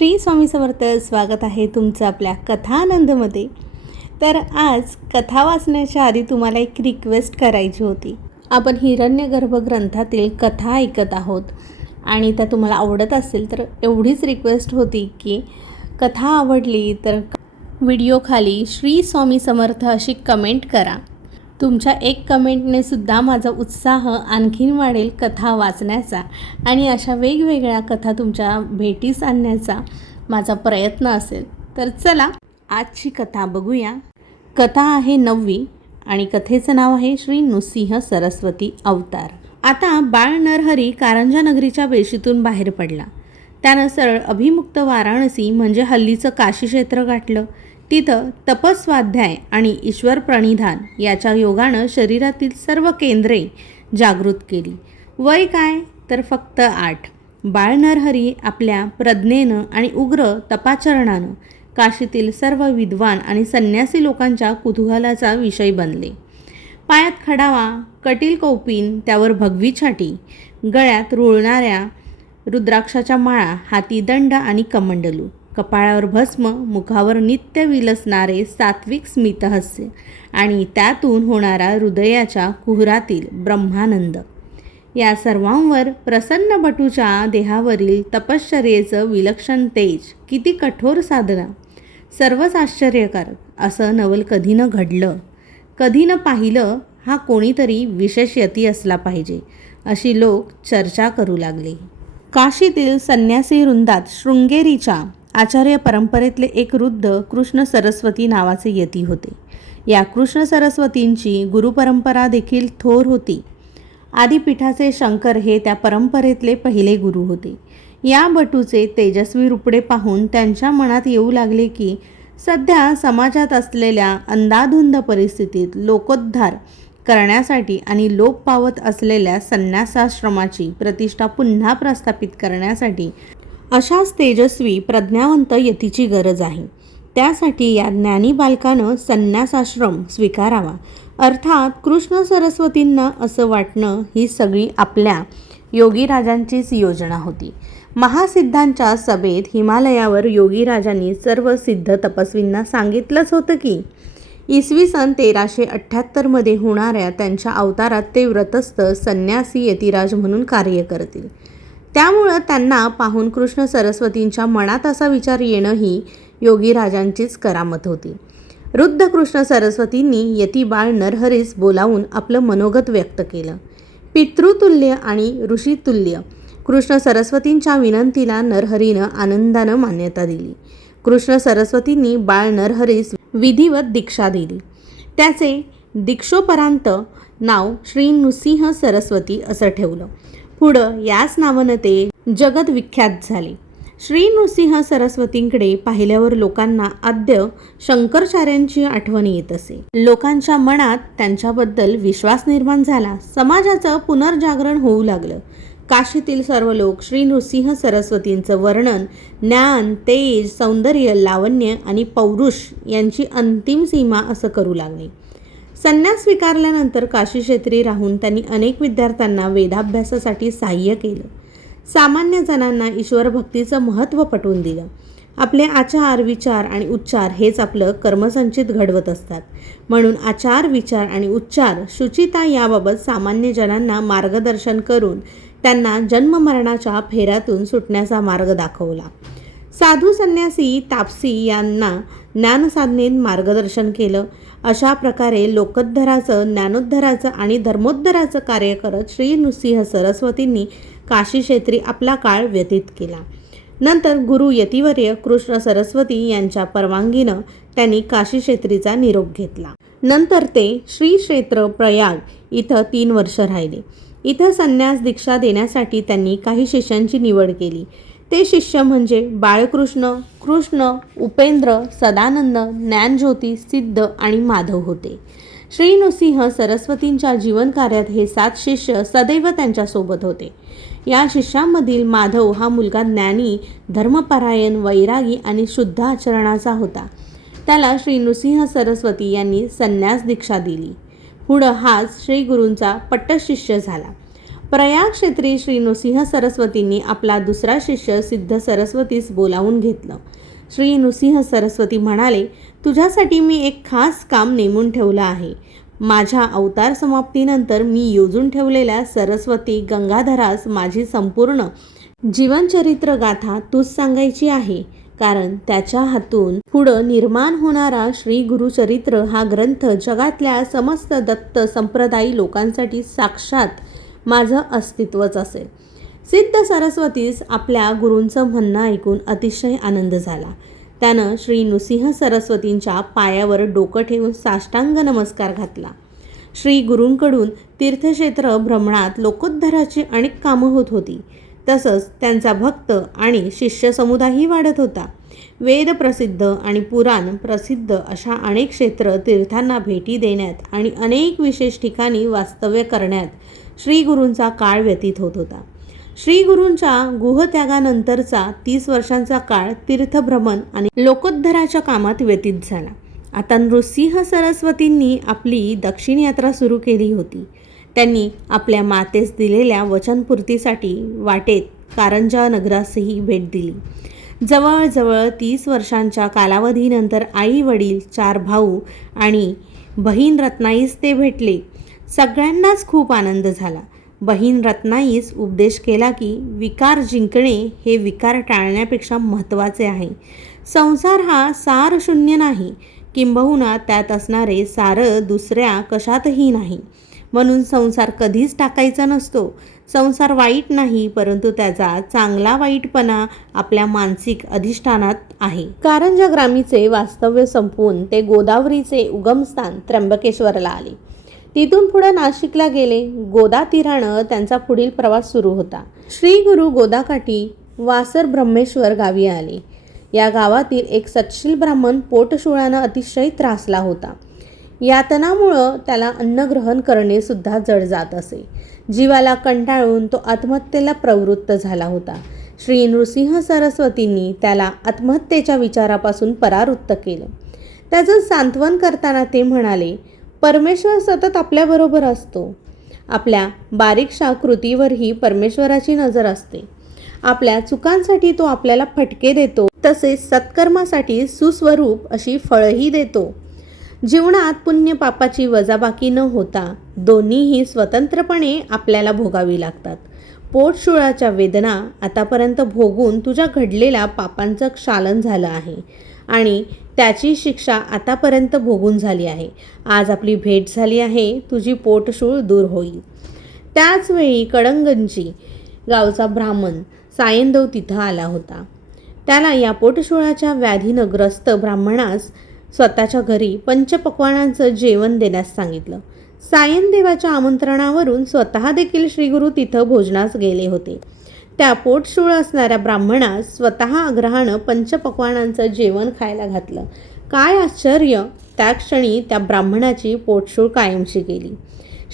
श्री स्वामी समर्थ स्वागत आहे तुमचं आपल्या कथानंदमध्ये. तर आज कथा वाचण्याच्या आधी तुम्हाला एक रिक्वेस्ट करायची होती. आपण हिरण्यगर्भ ग्रंथातील कथा ऐकत आहोत आणि त्या तुम्हाला आवडत असेल तर एवढीच रिक्वेस्ट होती की कथा आवडली तर व्हिडिओ खाली श्री स्वामी समर्थ अशी कमेंट करा. तुमच्या एक कमेंटने सुद्धा माझा उत्साह आणखीन वाढेल कथा वाचण्याचा. आणि अशा वेगवेगळ्या कथा तुमच्या भेटीस आणण्याचा माझा प्रयत्न असेल. तर चला आजची कथा बघूया. कथा आहे नववी आणि कथेचं नाव आहे श्री नृसिंह सरस्वती अवतार. आता बाळ नरहरी कारंजा नगरीच्या वेशीतून बाहेर पडला. त्यानं सरळ अभिमुक्त वाराणसी म्हणजे हल्लीचं काशी क्षेत्र गाठलं. तिथं तपस्वाध्याय आणि ईश्वर प्रणिधान याच्या योगानं शरीरातील सर्व केंद्रे जागृत केली. वय काय? तर फक्त आठ. बाळ नरहरी आपल्या प्रज्ञेनं आणि उग्र तपाचरणानं काशीतील सर्व विद्वान आणि संन्यासी लोकांच्या कुतूहलाचा विषय बनले. पायात खडावा कटील कौपीन त्यावर भगवी छाटी गळ्यात रुळणाऱ्या रुद्राक्षाच्या माळा हाती दंड आणि कमंडलू. कपाळावर भस्म मुखावर नित्य विलसणारे सात्विक स्मितहस्य आणि त्यातून होणारा हृदयाच्या कुहरातील ब्रह्मानंद. या सर्वांवर प्रसन्न भटूच्या देहावरील तपश्चर्येचं विलक्षण तेज किती कठोर साधना. सर्वच आश्चर्यकारक असं नवल कधी न घडलं. कधी न पाहिलं हा कोणीतरी विशेष यती असला पाहिजे अशी लोक चर्चा करू लागले. काशीतील संन्यासी वृंदात शृंगेरीच्या आचार्य परंपरेतले एक वृद्ध कृष्ण सरस्वती नावाचे यती होते. या कृष्ण सरस्वतींची गुरुपरंपरा देखील थोर होती. आदिपीठाचे शंकर हे त्या परंपरेतले पहिले गुरु होते. या बटूचे तेजस्वी रुपडे पाहून त्यांच्या मनात येऊ लागले की सध्या समाजात असलेल्या अंदाधुंद परिस्थितीत लोकोद्धार करण्यासाठी आणि लोप पावत असलेल्या संन्यासाश्रमाची प्रतिष्ठा पुन्हा प्रस्थापित करण्यासाठी अशाच तेजस्वी प्रज्ञावंत यतीची गरज आहे. त्यासाठी या ज्ञानी बालकानं संन्यासाश्रम स्वीकारावा. अर्थात कृष्ण सरस्वतींना असं वाटणं ही सगळी आपल्या योगीराजांचीच योजना होती. महासिद्धांच्या सभेत हिमालयावर योगीराजांनी सर्व सिद्ध तपस्वींना सांगितलंच होतं की इसवी सन तेराशे अठ्ठ्याहत्तरमध्ये होणाऱ्या त्यांच्या अवतारात ते व्रतस्थ संन्यासी यतिराज म्हणून कार्य करतील. त्यामुळं त्यांना पाहून कृष्ण सरस्वतींच्या मनात असा विचार येणं ही योगीराजांचीच करामत होती. रुद्ध कृष्ण सरस्वतींनी यती बाळ नरहरीस बोलावून आपलं मनोगत व्यक्त केलं. पितृतुल्य आणि ऋषितुल्य कृष्ण सरस्वतींच्या विनंतीला नरहरीनं आनंदानं मान्यता दिली. कृष्ण सरस्वतींनी बाळ नरहरीस विधिवत दीक्षा दिली. त्याचे दीक्षोपरांत नाव श्री नृसिंह सरस्वती असं ठेवलं. पुढं याच नावानं ते जगत विख्यात झाले. श्री नृसिंह सरस्वतींकडे पाहिल्यावर लोकांना आद्य शंकराचार्यांची आठवण येत असे. लोकांच्या मनात त्यांच्याबद्दल विश्वास निर्माण झाला. समाजाचं पुनर्जागरण होऊ लागलं. काशीतील सर्व लोक श्री नृसिंह सरस्वतींचं वर्णन ज्ञान तेज सौंदर्य लावण्य आणि पौरुष यांची अंतिम सीमा असं करू लागले. संन्यास स्वीकारल्यानंतर काशी क्षेत्री राहून त्यांनी अनेक विद्यार्थ्यांना वेदाभ्यासासाठी सहाय्य केलं. सामान्य जणांना ईश्वर भक्तीचं महत्त्व पटवून दिलं. आपले आचार विचार आणि उच्चार हेच आपलं कर्मसंचित घडवत असतात. म्हणून आचार विचार आणि उच्चार शुचिता याबाबत सामान्य जणांना मार्गदर्शन करून त्यांना जन्ममरणाच्या फेऱ्यातून सुटण्याचा मार्ग दाखवला. साधू संन्यासी तापसी यांना ज्ञानसाधनेत मार्गदर्शन केलं. अशा प्रकारे लोकोद्धराचं ज्ञानोद्धराचं आणि धर्मोद्धराचं कार्य करत श्री नृसिंह सरस्वतींनी काशी क्षेत्री आपला काळ व्यतीत केला. नंतर गुरु यतिवर्य कृष्ण सरस्वती यांच्या परवानगीनं त्यांनी काशी क्षेत्रीचा निरोप घेतला. नंतर ते श्री क्षेत्र प्रयाग इथं तीन वर्ष राहिले. इथं संन्यास दीक्षा देण्यासाठी त्यांनी काही शिष्यांची निवड केली. ते शिष्य म्हणजे बाळकृष्ण कृष्ण उपेंद्र सदानंद ज्ञानज्योती सिद्ध आणि माधव होते. श्री नृसिंह सरस्वतींच्या जीवनकार्यात हे सात शिष्य सदैव त्यांच्यासोबत होते. या शिष्यांमधील माधव हा मुलगा ज्ञानी धर्मपरायण वैरागी आणि शुद्ध आचरणाचा होता. त्याला श्री नृसिंह सरस्वती यांनी संन्यास दीक्षा दिली. पुढं हाच श्री गुरूंचा पट्टशिष्य झाला. प्रयाग क्षेत्री श्री नृसिंह सरस्वतींनी आपला दुसरा शिष्य सिद्ध सरस्वतीस बोलावून घेतलं. श्री नृसिंह सरस्वती म्हणाले तुझ्यासाठी मी एक खास काम नेमून ठेवलं आहे. माझ्या अवतार समाप्तीनंतर मी योजून ठेवलेल्या सरस्वती गंगाधरास माझी संपूर्ण जीवनचरित्र गाथा तूच सांगायची आहे. कारण त्याच्या हातून पुढं निर्माण होणारा श्री गुरुचरित्र हा ग्रंथ जगातल्या समस्त दत्त संप्रदायी लोकांसाठी साक्षात माझं अस्तित्वच असेल. सिद्ध सरस्वतीस आपल्या गुरूंचं म्हणणं ऐकून अतिशय आनंद झाला. त्यानं श्री नृसिंह सरस्वतींच्या पायावर डोकं ठेवून साष्टांग नमस्कार घातला. श्री गुरूंकडून तीर्थक्षेत्र भ्रमणात लोकोद्धाराची अनेक कामं होत होती. तसंच त्यांचा भक्त आणि शिष्य समुदायही वाढत होता. वेद प्रसिद्ध आणि पुराण प्रसिद्ध अशा अनेक क्षेत्र तीर्थांना भेटी देण्यात आणि अनेक विशेष ठिकाणी वास्तव्य करण्यात श्रीगुरूंचा काळ व्यतीत होत होता. श्रीगुरूंच्या गुहत्यागानंतरचा तीस वर्षांचा काळ तीर्थभ्रमण आणि लोकोद्धाराच्या कामात व्यतीत झाला. आता नृसिंह सरस्वतींनी आपली दक्षिण यात्रा सुरू केली होती. त्यांनी आपल्या मातेस दिलेल्या वचनपूर्तीसाठी वाटेत कारंजा नगरासही भेट दिली. जवळजवळ तीस वर्षांच्या कालावधीनंतर आई वडील चार भाऊ आणि बहीण रत्नाईस ते भेटले. सगळ्यांनाच खूप आनंद झाला. बहीण रत्नाईस उपदेश केला की विकार जिंकणे हे विकार टाळण्यापेक्षा महत्त्वाचे आहे. संसार हा सार शून्य नाही. किंबहुना त्यात असणारे सारं दुसऱ्या कशातही नाही. म्हणून संसार कधीच टाकायचा नसतो. संसार वाईट नाही परंतु त्याचा चांगला वाईटपणा आपल्या मानसिक अधिष्ठानात आहे. कारंजा ग्रामीचे वास्तव्य संपवून ते गोदावरीचे उगमस्थान त्र्यंबकेश्वरला आले. तिथून पुढे नाशिकला गेले. गोदा तिराणं त्यांचा पुढील प्रवास सुरू होता. श्री गुरु गोदाकाठी वासर ब्रह्मेश्वर गावी आले. या गावातील एक सत्शील ब्राह्मण पोटशुळानं अतिशय त्रासला होता. यातनामुळं त्याला अन्न ग्रहण करणे सुद्धा जड जात असे. जीवाला कंटाळून तो आत्महत्येला प्रवृत्त झाला होता. श्री नृसिंह सरस्वतींनी त्याला आत्महत्येच्या विचारापासून परावृत्त केलं. त्याचं सांत्वन करताना ते म्हणाले परमेश्वर सतत आपल्याबरोबर असतो. आपल्या बारीकशा कृतीवरही परमेश्वराची नजर असते. आपल्या चुकांसाठी तो आपल्याला फटके देतो तसेच सत्कर्मासाठी सुस्वरूप अशी फळंही देतो. जीवनात पुण्य पापाची वजाबाकी न होता दोन्हीही स्वतंत्रपणे आपल्याला भोगावी लागतात. पोटशुळाच्या वेदना आतापर्यंत भोगून तुझ्या घडलेल्या पापांचं क्षालन झालं आहे. आणि त्याची शिक्षा आतापर्यंत भोगून झाली आहे. आज आपली भेट झाली आहे. तुझी पोटशूळ दूर होईल. त्याचवेळी कडंगंची गावचा ब्राह्मण सायंदव तिथं आला होता. त्याला या पोटशुळाच्या व्याधीनं ग्रस्त ब्राह्मणास स्वतःच्या घरी पंचपक्वानांचं जेवण देण्यास सांगितलं. सायनदेवाच्या आमंत्रणावरून स्वतः देखील श्रीगुरू तिथं भोजनास गेले होते. त्या पोटशूळ असणाऱ्या ब्राह्मणास स्वतः आग्रहानं पंचपक्वानांचं जेवण खायला घातलं. काय आश्चर्य! त्या क्षणी त्या ब्राह्मणाची पोटशूळ कायमशी गेली.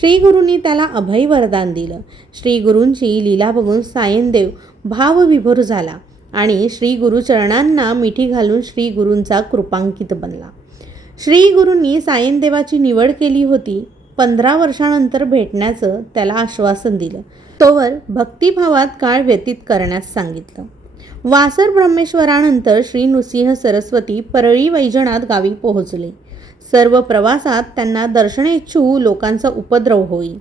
श्रीगुरूंनी त्याला अभय वरदान दिलं. श्रीगुरूंची लीला बघून सायनदेव भावविभोर झाला आणि श्री गुरुचरणांना मिठी घालून श्रीगुरूंचा कृपांकित बनला. श्रीगुरूंनी सायनदेवाची निवड केली होती. पंधरा वर्षानंतर भेटण्याचं त्याला आश्वासन दिलं. तोवर भक्तिभावात काळ व्यतीत करण्यास सांगितलं. वासर ब्रह्मेश्वरानंतर श्री नृसिंह सरस्वती परळी वैजनाथ गावी पोहोचले. सर्व प्रवासात त्यांना दर्शनेच्छू लोकांचा उपद्रव होई.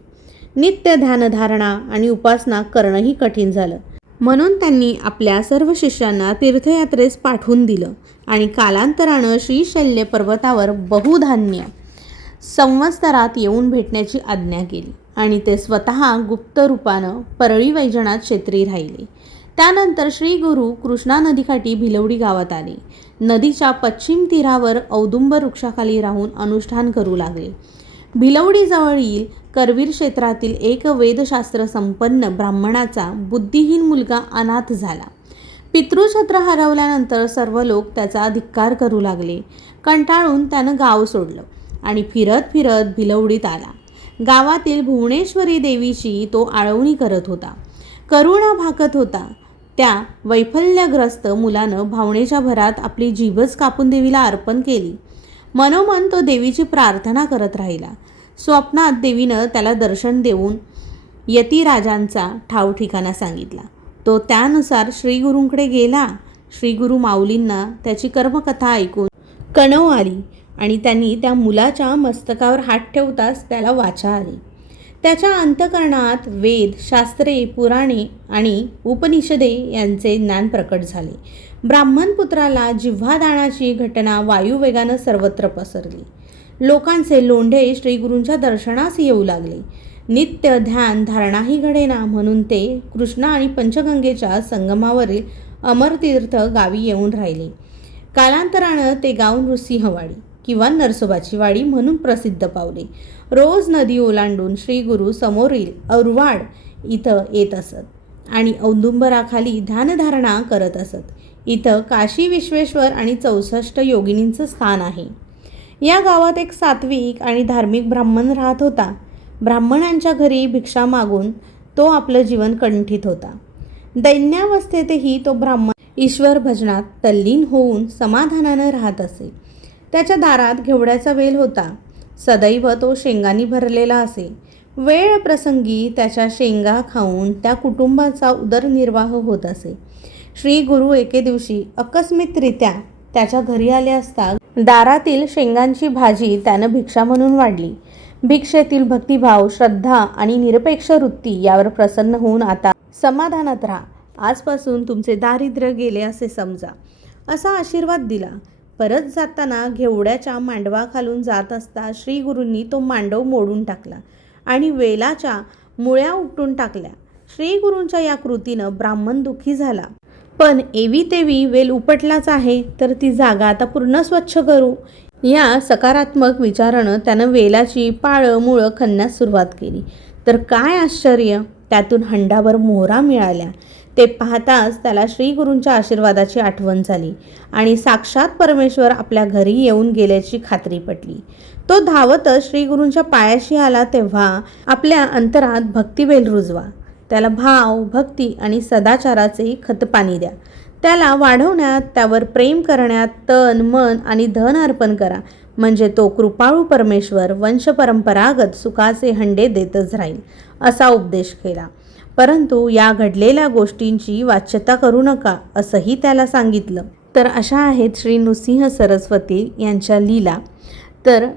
नित्य ध्यानधारणा आणि उपासना करणंही कठीण झालं. म्हणून त्यांनी आपल्या सर्व शिष्यांना तीर्थयात्रेस पाठवून दिलं आणि कालांतरानं श्रीशैल्य पर्वतावर बहुधान्य संवत्सरात येऊन भेटण्याची आज्ञा केली. आणि ते स्वतः गुप्त रूपानं परळी वैजनाथ क्षेत्री राहिले. त्यानंतर श्री गुरु कृष्णा नदीकाठी भिलवडी गावात आले. नदीच्या पश्चिम तीरावर औदुंब वृक्षाखाली राहून अनुष्ठान करू लागले. भिलवडीजवळील करवीर क्षेत्रातील एक वेदशास्त्र संपन्न ब्राह्मणाचा बुद्धिहीन मुलगा अनाथ झाला. पितृछत्र हरवल्यानंतर सर्व लोक त्याचा धिक्कार करू लागले. कंटाळून त्यानं गाव सोडलं आणि फिरत फिरत भिलवडीत आला. गावातील भुवनेश्वरी देवीची तो आळवणी करत होता. करुणा भाकत होता. त्या वैफल्यग्रस्त मुलानं भावनेच्या भरात आपली जीभच कापून देवीला अर्पण केली. मनोमन तो देवीची प्रार्थना करत राहिला. स्वप्नात देवीनं त्याला दर्शन देऊन यतीराजांचा ठाव ठिकाणा सांगितला. तो त्यानुसार श्रीगुरूंकडे गेला. श्रीगुरु माऊलींना त्याची कर्मकथा ऐकून कणव आली. आणि त्यांनी त्या मुलाच्या मस्तकावर हात ठेवताच त्याला वाचा आली. त्याच्या अंतकरणात वेद शास्त्रे पुराणे आणि उपनिषदे यांचे ज्ञान प्रकट झाले. ब्राह्मणपुत्राला जिव्हादानाची घटना वायुवेगानं सर्वत्र पसरली. लोकांचे लोंढे श्रीगुरूंच्या दर्शनास येऊ लागले. नित्य ध्यान धारणाही घडेना म्हणून ते कृष्णा आणि पंचगंगेच्या संगमावरील अमरतीर्थ गावी येऊन राहिले. कालांतरानं ते गाव नृसिंहवाडी. किंवा नरसोबाची वाडी म्हणून प्रसिद्ध पावले. रोज नदी ओलांडून श्री गुरु समोरील औरवाड इथं येत असत आणि औदुंबराखाली ध्यानधारणा करत असत. इथं काशी विश्वेश्वर आणि चौसष्ट योगिनींचं स्थान आहे. या गावात एक सात्विक आणि धार्मिक ब्राह्मण राहत होता. ब्राह्मणांच्या घरी भिक्षा मागून तो आपलं जीवन कंठित होता. दैन्यावस्थेतही तो ब्राह्मण ईश्वर भजनात तल्लीन होऊन समाधानानं राहत असे. त्याच्या दारात घेवड्याचा वेल होता. सदैव तो शेंगांनी भरलेला असे. वेळ प्रसंगी त्याच्या शेंगा खाऊन त्या कुटुंबाचा उदरनिर्वाह होत असे. श्री गुरु एके दिवशी अकस्मितरित्या त्याच्या घरी आले असता दारातील शेंगांची भाजी त्यानं भिक्षा म्हणून वाढली. भिक्षेतील भक्तिभाव श्रद्धा आणि निरपेक्ष वृत्ती यावर प्रसन्न होऊन आता समाधानात राहा. आजपासून तुमचे दारिद्र्य गेले असे समजा. असा आशीर्वाद दिला. परत जाताना घेवड्याच्या मांडवाखालून जात असता श्रीगुरूंनी तो मांडव मोडून टाकला आणि वेलाच्या मुळ्या उपटून टाकल्या. श्रीगुरूंच्या या कृतीनं ब्राह्मण दुःखी झाला. पण एवी तेवी वेल उपटलाच आहे तर ती जागा आता पूर्ण स्वच्छ करू. या सकारात्मक विचारानं त्यानं वेलाची पाळं मुळं खणण्यास सुरुवात केली. तर काय आश्चर्य! त्यातून हंडाभर मोहरा मिळाल्या. ते पाहताच त्याला श्रीगुरूंच्या आशीर्वादाची आठवण झाली आणि साक्षात परमेश्वर आपल्या घरी येऊन गेल्याची खात्री पटली. तो धावतच श्रीगुरूंच्या पायाशी आला तेव्हा आपल्या अंतरात भक्तिवेल रुजवा. त्याला भाव भक्ती आणि सदाचाराचे खतपाणी द्या. त्याला वाढवण्यात त्यावर प्रेम करण्यात तन मन आणि धन अर्पण करा. म्हणजे तो कृपाळू परमेश्वर वंशपरंपरागत सुखाचे हंडे देतच राहील असा उपदेश केला. परंतु या घडलेल्या गोष्टींची वाच्यता करू नका असंही त्याला सांगितलं. तर अशा आहेत श्री नृसिंह सरस्वती यांच्या लीला. तर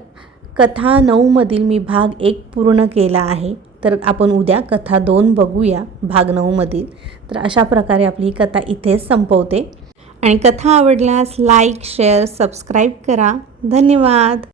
कथा नऊमधील मी भाग एक पूर्ण केला आहे. तर आपण उद्या कथा दोन बघूया भाग नऊमधील तर अशा प्रकारे आपली कथा इथेच संपवते. आणि कथा आवडल्यास लाईक शेअर सबस्क्राईब करा. धन्यवाद!